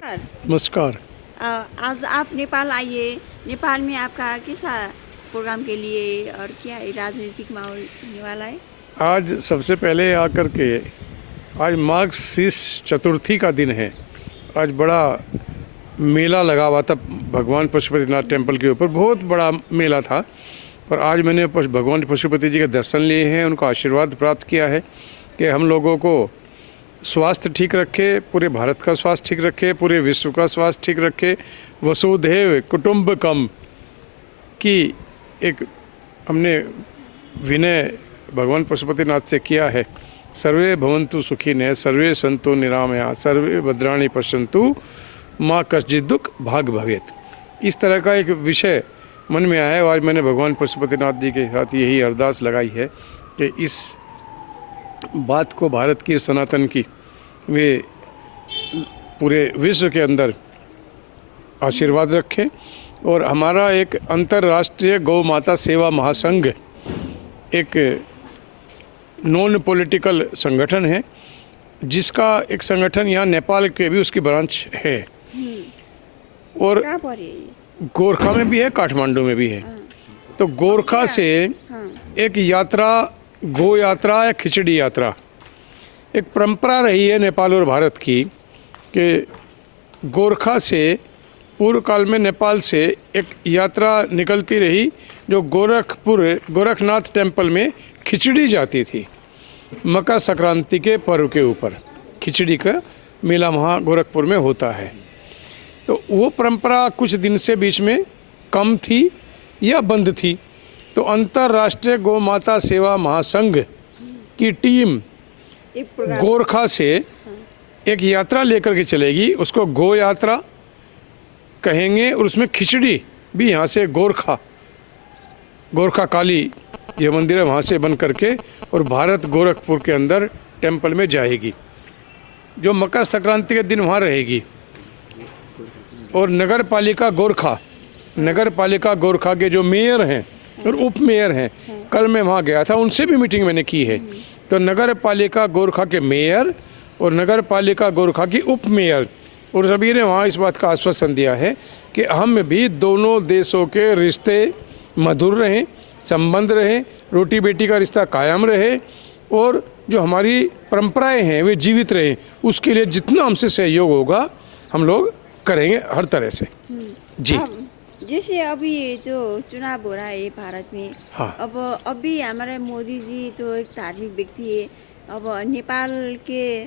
नमस्कार। आज आप नेपाल आइए। नेपाल में आपका कैसा प्रोग्राम के लिए और क्या राजनीतिक माहौल होने वाला है? आज सबसे पहले आकर के आज माघ शीष चतुर्थी का दिन है। आज बड़ा मेला लगा हुआ था भगवान पशुपतिनाथ टेम्पल के ऊपर, बहुत बड़ा मेला था। और आज मैंने भगवान पशुपति जी के दर्शन लिए हैं, उनका आशीर्वाद प्राप्त किया है कि हम लोगों को स्वास्थ्य ठीक रखे, पूरे भारत का स्वास्थ्य ठीक रखे, पूरे विश्व का स्वास्थ्य ठीक रखे। वसुधैव कुटुंबकम की एक हमने विनय भगवान पशुपतिनाथ से किया है। सर्वे भवन्तु सुखिनः, सर्वे सन्तु निरामया, सर्वे भद्राणि पश्यन्तु, माँ कश्चित् दुःख भाग भवेत्। इस तरह का एक विषय मन में आया और आज मैंने भगवान पशुपतिनाथ जी के साथ यही अरदास लगाई है कि इस बात को भारत की सनातन की वे पूरे विश्व के अंदर आशीर्वाद रखें। और हमारा एक अंतर्राष्ट्रीय गौ माता सेवा महासंघ एक नॉन पॉलिटिकल संगठन है, जिसका एक संगठन यहाँ नेपाल के भी उसकी ब्रांच है और कहाँ पर है? गोरखा में भी है, काठमांडू में भी है। तो गोरखा से एक यात्रा, गो यात्रा या खिचड़ी यात्रा, एक परंपरा रही है नेपाल और भारत की कि गोरखा से पूर्व काल में नेपाल से एक यात्रा निकलती रही जो गोरखनाथ टेम्पल में खिचड़ी जाती थी। मकर संक्रांति के पर्व के ऊपर खिचड़ी का मेला वहाँ गोरखपुर में होता है। तो वो परंपरा कुछ दिन से बीच में कम थी या बंद थी। तो अंतर्राष्ट्रीय गौ माता सेवा महासंघ की टीम गोरखा से एक यात्रा लेकर के चलेगी, उसको गो यात्रा कहेंगे। और उसमें खिचड़ी भी यहाँ से गोरखा काली ये मंदिर है, वहाँ से बन करके और भारत गोरखपुर के अंदर टेम्पल में जाएगी, जो मकर संक्रांति के दिन वहाँ रहेगी। और नगर पालिका गोरखा के जो मेयर हैं और उप मेयर हैं, कल मैं वहाँ गया था, उनसे भी मीटिंग मैंने की है। तो नगर पालिका गोरखा के मेयर और नगर पालिका गोरखा की उप मेयर और सभी ने वहाँ इस बात का आश्वासन दिया है कि हम भी दोनों देशों के रिश्ते मधुर रहें, संबंध रहें, रोटी बेटी का रिश्ता कायम रहे और जो हमारी परंपराएं हैं वे जीवित रहें। उसके लिए जितना हमसे सहयोग होगा हम लोग करेंगे हर तरह से। जी, जैसे अभी जो चुनाव हो रहा है भारत में, हाँ। अब अभी हमारे मोदी जी तो एक धार्मिक व्यक्ति है। अब नेपाल के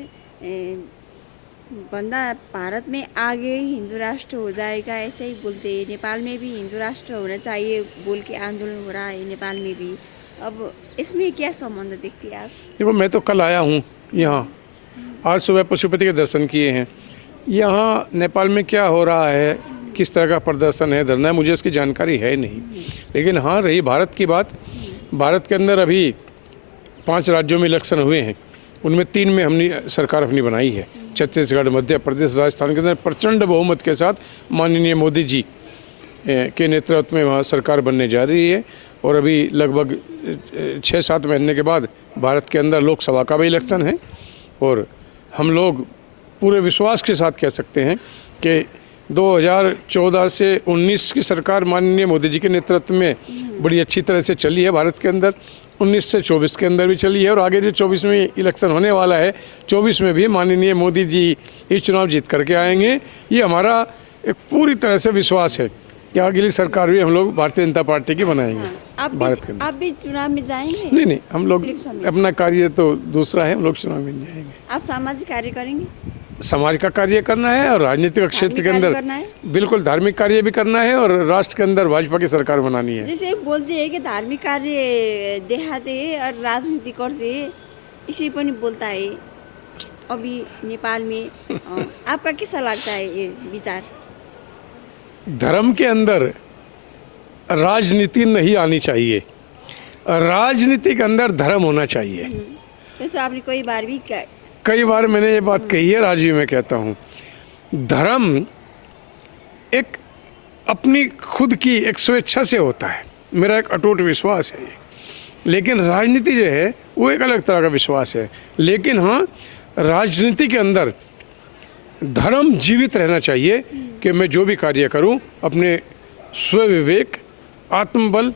बंदा भारत में आगे हिंदू राष्ट्र हो जाएगा ऐसे ही बोलते हैं। नेपाल में भी हिंदू राष्ट्र होना चाहिए बोल के आंदोलन हो रहा है नेपाल में भी। अब इसमें क्या संबंध देखती है आप? देखो, मैं तो कल आया हूँ यहाँ, आज सुबह पशुपति के दर्शन किए हैं। यहाँ नेपाल में क्या हो रहा है, किस तरह का प्रदर्शन है, धरना है, मुझे उसकी जानकारी है नहीं। लेकिन हाँ, रही भारत की बात, भारत के अंदर अभी 5 राज्यों में इलेक्शन हुए हैं, उनमें 3 में हमने सरकार अपनी बनाई है। छत्तीसगढ़, मध्य प्रदेश, राजस्थान के अंदर प्रचंड बहुमत के साथ माननीय मोदी जी के नेतृत्व में वहाँ सरकार बनने जा रही है। और अभी लगभग 6-7 महीने के बाद भारत के अंदर लोकसभा का भी इलेक्शन है। और हम लोग पूरे विश्वास के साथ कह सकते हैं कि 2014 से 19 की सरकार माननीय मोदी जी के नेतृत्व में बड़ी अच्छी तरह से चली है भारत के अंदर। 19 से 24 के अंदर भी चली है और आगे जो 24 में इलेक्शन होने वाला है, 24 में भी माननीय मोदी जी ये चुनाव जीत करके आएंगे। ये हमारा एक पूरी तरह से विश्वास है कि अगली सरकार भी हम लोग भारतीय जनता पार्टी की बनाएंगे। भारत के अंदर आप भी चुनाव में जाएंगे? नहीं, हम लोग अपना कार्य तो दूसरा है, हम लोग चुनाव में जाएंगे। आप सामाजिक कार्य करेंगे? समाज का कार्य करना है और राजनीतिक क्षेत्र के अंदर बिल्कुल धार्मिक कार्य भी करना है और राष्ट्र के अंदर भाजपा की सरकार बनानी है। जैसे बोलते हैं कि धार्मिक कार्य देखाते और राजनीति करते, इसी पनि बोलता है अभी नेपाल में। आपका कैसा लगता है ये विचार? धर्म के अंदर राजनीति नहीं आनी चाहिए, राजनीति के अंदर धर्म होना चाहिए। तो आपने कई बार मैंने ये बात कही है, राजीव में कहता हूँ, धर्म एक अपनी खुद की एक स्वेच्छा से होता है, मेरा एक अटूट विश्वास है ये। लेकिन राजनीति जो है वो एक अलग तरह का विश्वास है। लेकिन हाँ, राजनीति के अंदर धर्म जीवित रहना चाहिए कि मैं जो भी कार्य करूं अपने स्वविवेक आत्मबल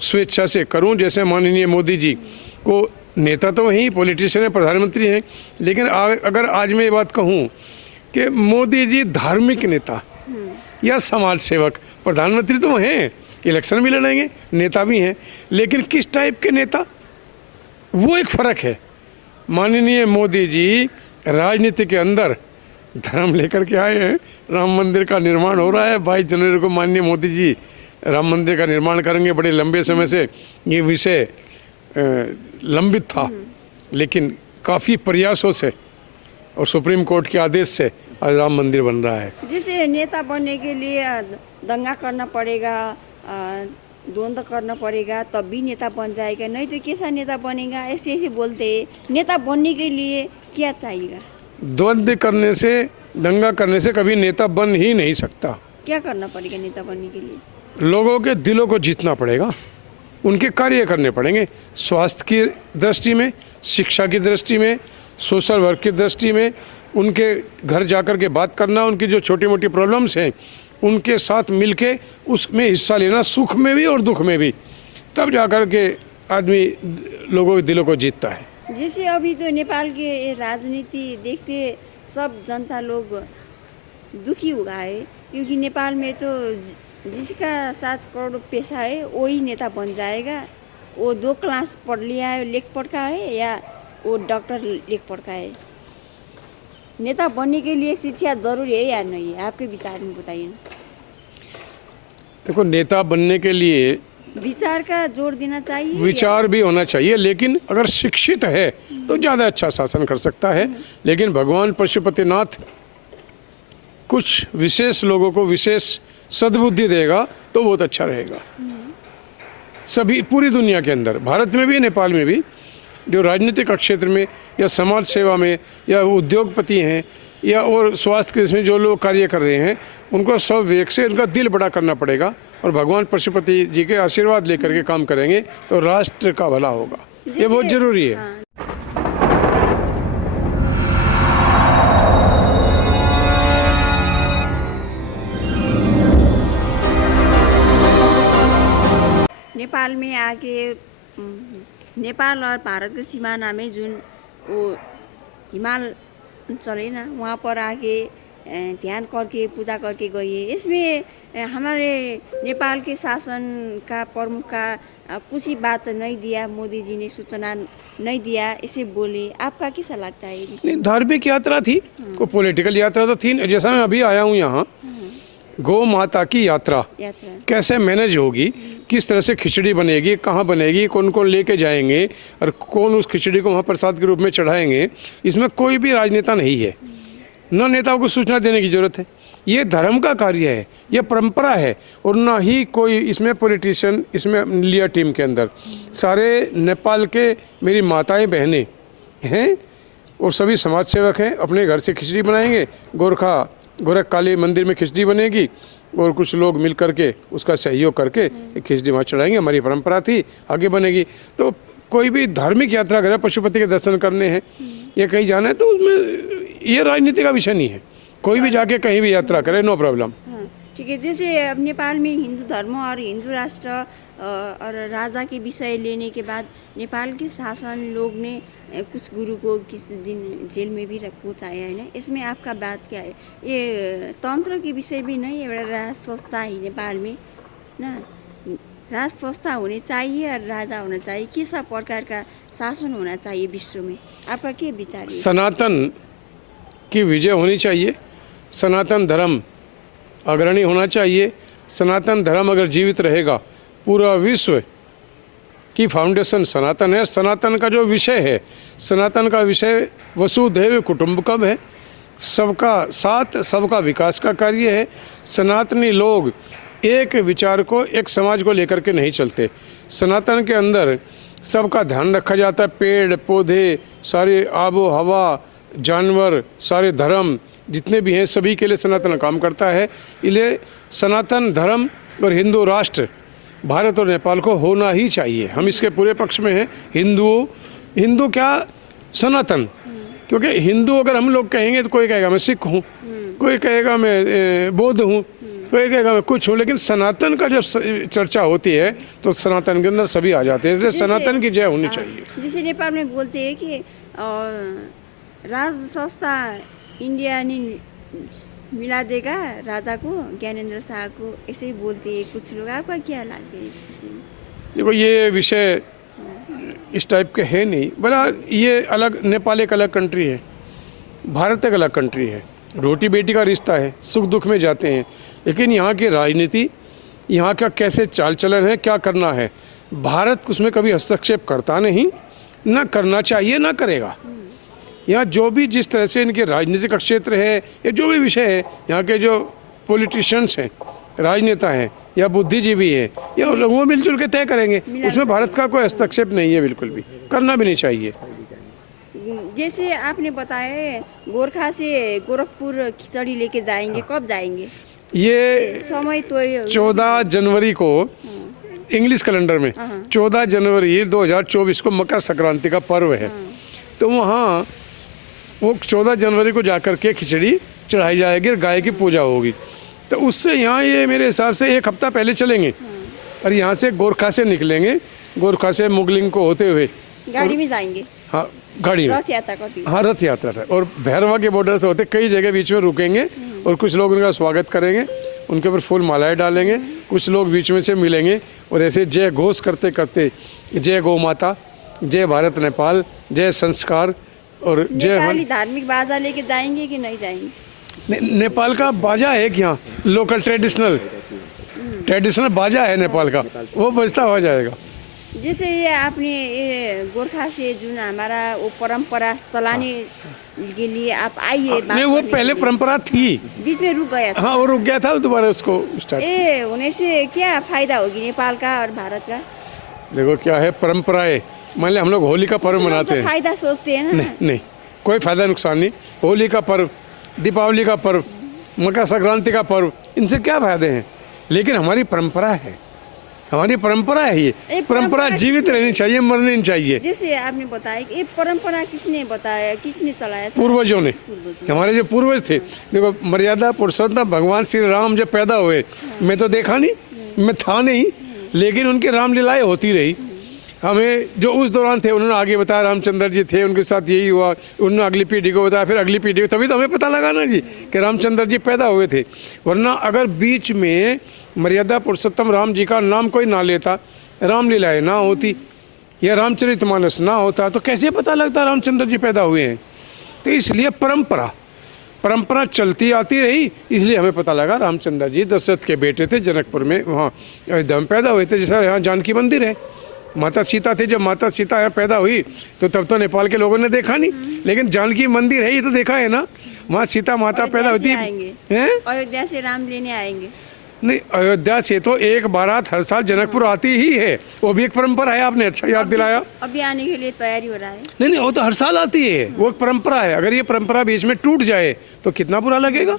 स्वेच्छा से करूं। जैसे माननीय मोदी जी को नेता तो वही पॉलिटिशियन है, प्रधानमंत्री हैं, लेकिन अगर आज मैं ये बात कहूं कि मोदी जी धार्मिक नेता या समाज सेवक, प्रधानमंत्री तो हैं, इलेक्शन भी लड़ेंगे, नेता भी हैं, लेकिन किस टाइप के नेता, वो एक फ़र्क है। माननीय मोदी जी राजनीति के अंदर धर्म लेकर के आए हैं। राम मंदिर का निर्माण हो रहा है, 22 जनवरी को माननीय मोदी जी राम मंदिर का निर्माण करेंगे। बड़े लंबे समय से ये विषय लंबित था, लेकिन काफ़ी प्रयासों से और सुप्रीम कोर्ट के आदेश से आज राम मंदिर बन रहा है। जैसे नेता बनने के लिए दंगा करना पड़ेगा, द्वंद्व करना पड़ेगा, तब भी नेता बन जाएगा, नहीं तो कैसा नेता बनेगा, ऐसे ऐसे बोलते हैं। नेता बनने के लिए क्या चाहिएगा? द्वंद्व करने से, दंगा करने से कभी नेता बन ही नहीं सकता। क्या करना पड़ेगा नेता बनने के लिए? लोगों के दिलों को जीतना पड़ेगा, उनके कार्य करने पड़ेंगे, स्वास्थ्य की दृष्टि में, शिक्षा की दृष्टि में, सोशल वर्क की दृष्टि में, उनके घर जाकर के बात करना, उनकी जो छोटी मोटी प्रॉब्लम्स हैं उनके साथ मिलके उसमें हिस्सा लेना, सुख में भी और दुख में भी, तब जाकर के आदमी लोगों के दिलों को जीतता है। जैसे अभी तो नेपाल के राजनीति देखते सब जनता लोग दुखी हुआ है, क्योंकि नेपाल में तो जिसका 7 करोड़ पैसा है वही नेता बन जाएगा। वो 2 क्लास पढ़ लिया है, लेख पढ़ा है, या वो डॉक्टर लेख पढ़ा है। नेता बनने के लिए शिक्षा जरूरी है या नहीं है, आपके विचार में बताइए। देखो, नेता बनने के लिए विचार का जोर देना चाहिए, विचार भी होना चाहिए, लेकिन अगर शिक्षित है तो ज़्यादा अच्छा शासन कर सकता है। लेकिन भगवान पशुपतिनाथ कुछ विशेष लोगों को विशेष सद्बुद्धि देगा तो बहुत अच्छा रहेगा। सभी पूरी दुनिया के अंदर, भारत में भी, नेपाल में भी, जो राजनीतिक क्षेत्र में या समाज सेवा में या उद्योगपति हैं या और स्वास्थ्य के इसमें जो लोग कार्य कर रहे हैं, उनको सब विवेक से उनका दिल बड़ा करना पड़ेगा और भगवान पशुपति जी के आशीर्वाद लेकर के काम करेंगे तो राष्ट्र का भला होगा। ये बहुत जरूरी है। हाँ। नेपाल में आके नेपाल और भारत के सीमाना में जुन वो हिमाल चले ना, वहाँ पर आके ध्यान करके पूजा करके गए। इसमें हमारे नेपाल के शासन का प्रमुख का कुछ ही बात नहीं दिया, मोदी जी ने सूचना नहीं दिया, इसे बोले। आपका कैसा लगता है? नहीं, धार्मिक यात्रा थी, कोई पॉलिटिकल यात्रा तो थी। जैसा मैं अभी आया हूँ यहाँ, गौ माता की यात्रा कैसे मैनेज होगी, किस तरह से खिचड़ी बनेगी, कहाँ बनेगी, कौन कौन लेके जाएंगे और कौन उस खिचड़ी को वहाँ प्रसाद के रूप में चढ़ाएंगे, इसमें कोई भी राजनेता नहीं है, न नेताओं को सूचना देने की जरूरत है। ये धर्म का कार्य है, ये परंपरा है, और ना ही कोई इसमें पॉलिटिशियन इसमें लिया टीम के अंदर। सारे नेपाल के मेरी माताएं बहनें हैं और सभी समाज सेवक हैं, अपने घर से खिचड़ी बनाएंगे, गोरख काली मंदिर में खिचड़ी बनेगी और कुछ लोग मिल करके उसका सहयोग करके खिचड़ी वहाँ चढ़ाएंगे। हमारी परंपरा थी, आगे बनेगी। तो कोई भी धार्मिक यात्रा करे, पशुपति के दर्शन करने हैं या कहीं जाना है, तो उसमें ये राजनीति का विषय नहीं है। कोई भी जाके कहीं भी यात्रा करे, नो प्रॉब्लम। ठीक है। जैसे अब नेपाल में हिंदू धर्म और हिंदू राष्ट्र और राजा के विषय लेने के बाद नेपाल के शासन लोग ने कुछ गुरु को किस दिन जेल में भी पहुँचाया है ना, इसमें आपका बात क्या है? ये तंत्र के विषय भी नहीं, एउटा राज संस्था है नेपाल में ना, राज संस्था होने चाहिए और राजा होना चाहिए, किस प्रकार का शासन होना चाहिए विश्व में? आपका क्या विचार है? सनातन की विजय होनी चाहिए, सनातन धर्म अग्रणी होना चाहिए। सनातन धर्म अगर जीवित रहेगा, पूरा विश्व की फाउंडेशन सनातन है। सनातन का जो विषय है, सनातन का विषय वसुधैव कुटुंबकम है, सबका साथ, सबका विकास का कार्य है। सनातनी लोग एक विचार को, एक समाज को लेकर के नहीं चलते। सनातन के अंदर सबका ध्यान रखा जाता है, पेड़ पौधे, सारे आबो हवा, जानवर, सारे धर्म जितने भी हैं, सभी के लिए सनातन काम करता है। इसलिए सनातन धर्म और हिंदू राष्ट्र भारत और नेपाल को होना ही चाहिए। हम इसके पूरे पक्ष में हैं। हिंदू क्या, सनातन क्योंकि हिंदू अगर हम लोग कहेंगे तो कोई कहेगा मैं सिख हूँ, कोई कहेगा मैं बौद्ध हूँ, कोई कहेगा मैं कुछ हूँ, लेकिन सनातन का जब चर्चा होती है तो सनातन के अंदर सभी आ जाते हैं, इसलिए सनातन की जय होनी चाहिए। जैसे नेपाल में बोलते हैं कि राज संस्था इंडिया ने मिला देगा राजा को, ज्ञानेंद्र शाह को, ऐसे ही बोलते हैं कुछ लोग। आपका क्या लगता है इस विषय में? देखो ये विषय इस टाइप के है नहीं, भला ये अलग, नेपाल एक अलग कंट्री है, भारत एक अलग कंट्री है, रोटी बेटी का रिश्ता है, सुख दुख में जाते हैं, लेकिन यहाँ की राजनीति, यहाँ का कैसे चाल चलन है, क्या करना है, भारत उसमें कभी हस्तक्षेप करता नहीं, ना करना चाहिए, ना करेगा। यहाँ जो भी जिस तरह से इनके राजनीतिक क्षेत्र है या जो भी विषय है, यहाँ के जो पॉलिटिशियंस हैं, राजनेता हैं या बुद्धिजीवी हैं, या लोग वो मिलजुल के तय करेंगे, उसमें भारत का कोई हस्तक्षेप नहीं है, बिल्कुल भी करना भी नहीं चाहिए। जैसे आपने बताया गोरखा से गोरखपुर खिचड़ी लेके जाएंगे, कब जाएंगे? ये समय तो 14 जनवरी को इंग्लिश कैलेंडर में 14 जनवरी 2024 को मकर संक्रांति का पर्व है, तो वहाँ वो 14 जनवरी को जाकर के खिचड़ी चढ़ाई जाएगी, गाय की पूजा होगी। तो उससे यहाँ ये मेरे हिसाब से एक हफ्ता पहले चलेंगे और यहाँ से गोरखा से निकलेंगे, गोरखा से मुगलिंग को होते हुए गाड़ी में जाएंगे। हाँ गाड़ी में, रथ यात्रा करती है। हाँ रथ यात्रा है, और भैरवा के बॉर्डर से होते कई जगह बीच में रुकेंगे और कुछ लोग उनका स्वागत करेंगे, उनके ऊपर फूल मालाएं डालेंगे, कुछ लोग बीच में से मिलेंगे और ऐसे जय घोष करते करते जय गौ माता, जय भारत नेपाल, जय संस्कार और जय नेपाली धार्मिक बाजा लेके जाएंगे कि नहीं जाएंगे? नेपाल का बाजा है कि यहाँ लोकल ट्रेडिशनल बाजा है नेपाल का, वो बजता हुआ जाएगा। जैसे ये आपने ये गोरखा से जो हमारा वो परंपरा चलाने के लिए आप आइए। नहीं वो पहले परंपरा थी, बीच में रुक गया था। हाँ वो रुक गया था, दोबारा उसको स्टार्ट होने से क्या फायदा होगी नेपाल का और भारत का? देखो क्या है, परंपराएं, मान लिया हम लोग होली का पर्व मनाते हैं, फायदा सोचते हैं ना। नहीं कोई फायदा नुकसान नहीं। होली का पर्व, दीपावली का पर्व, मकर संक्रांति का पर्व, इनसे क्या फायदे हैं, लेकिन हमारी परंपरा है, हमारी परंपरा है, ये परंपरा जीवित रहनी चाहिए, मरनी नहीं चाहिए। जैसे आपने बताया कि ये परंपरा किसने बताया, किसने चलाया? पूर्वजों ने, हमारे जो पूर्वज थे। देखो मर्यादा पुरुषोत्तम भगवान श्री राम जब पैदा हुए, मैं तो देखा नहीं, मैं था नहीं, लेकिन उनकी रामलीलाएं होती रही। हमें जो उस दौरान थे उन्होंने आगे बताया, रामचंद्र जी थे, उनके साथ यही हुआ, उन्होंने अगली पीढ़ी को बताया, फिर अगली पीढ़ी को, तभी तो हमें पता लगा ना जी कि रामचंद्र जी पैदा हुए थे। वरना अगर बीच में मर्यादा पुरुषोत्तम राम जी का नाम कोई ना लेता, रामलीलाएं ना होती या रामचरितमानस ना होता, तो कैसे पता लगता रामचंद्र जी पैदा हुए हैं। तो इसलिए परंपरा चलती आती रही, इसलिए हमें पता लगा रामचंद्र जी दशरथ के बेटे थे, जनकपुर में वहाँ अयोध्या में पैदा हुए थे। जैसा यहाँ जानकी मंदिर है, माता सीता थे, जब माता सीता यहाँ पैदा हुई तो तब तो नेपाल के लोगों ने देखा नहीं, लेकिन जानकी मंदिर है, ये तो देखा है ना, वहाँ सीता माता पैदा होती है। अयोध्या से राम लेने आएंगे? नहीं, अयोध्या से तो एक बारात हर साल जनकपुर आती ही है, वो भी एक परंपरा है, आपने अच्छा याद दिलाया। अभी आने के लिए तैयारी हो रहा है? नहीं वो तो हर साल आती है, वो एक परंपरा है। अगर ये परंपरा बीच में टूट जाए तो कितना बुरा लगेगा।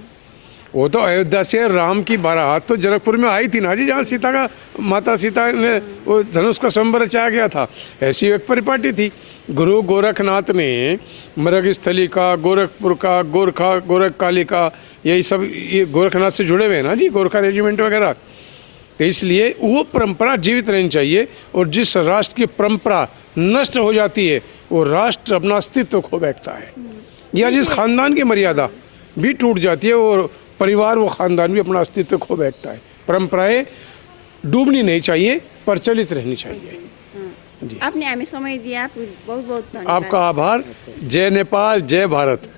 वो तो अयोध्या से राम की बारात तो जनकपुर में आई थी ना जी, जहाँ सीता का, माता सीता ने वो धनुष का स्वयंवर रचाया गया था, ऐसी एक परिपाटी थी। गुरु गोरखनाथ ने मृग स्थली का, गोरखपुर का, गोरखा, गोरख काली का, यही सब ये गोरखनाथ से जुड़े हुए हैं ना जी, गोरखा रेजिमेंट वगैरह। तो इसलिए वो परंपरा जीवित रहनी चाहिए, और जिस राष्ट्र की परंपरा नष्ट हो जाती है वो राष्ट्र अपना अस्तित्व खो बैठता है, या जिस खानदान की मर्यादा भी टूट जाती है वो परिवार, वो खानदान भी अपना अस्तित्व खो बैठता है। परंपराएं डूबनी नहीं चाहिए, प्रचलित रहनी चाहिए। जी आपने हमें समय दिया, बहुत बहुत धन्यवाद। आपका आभार। जय नेपाल, जय भारत।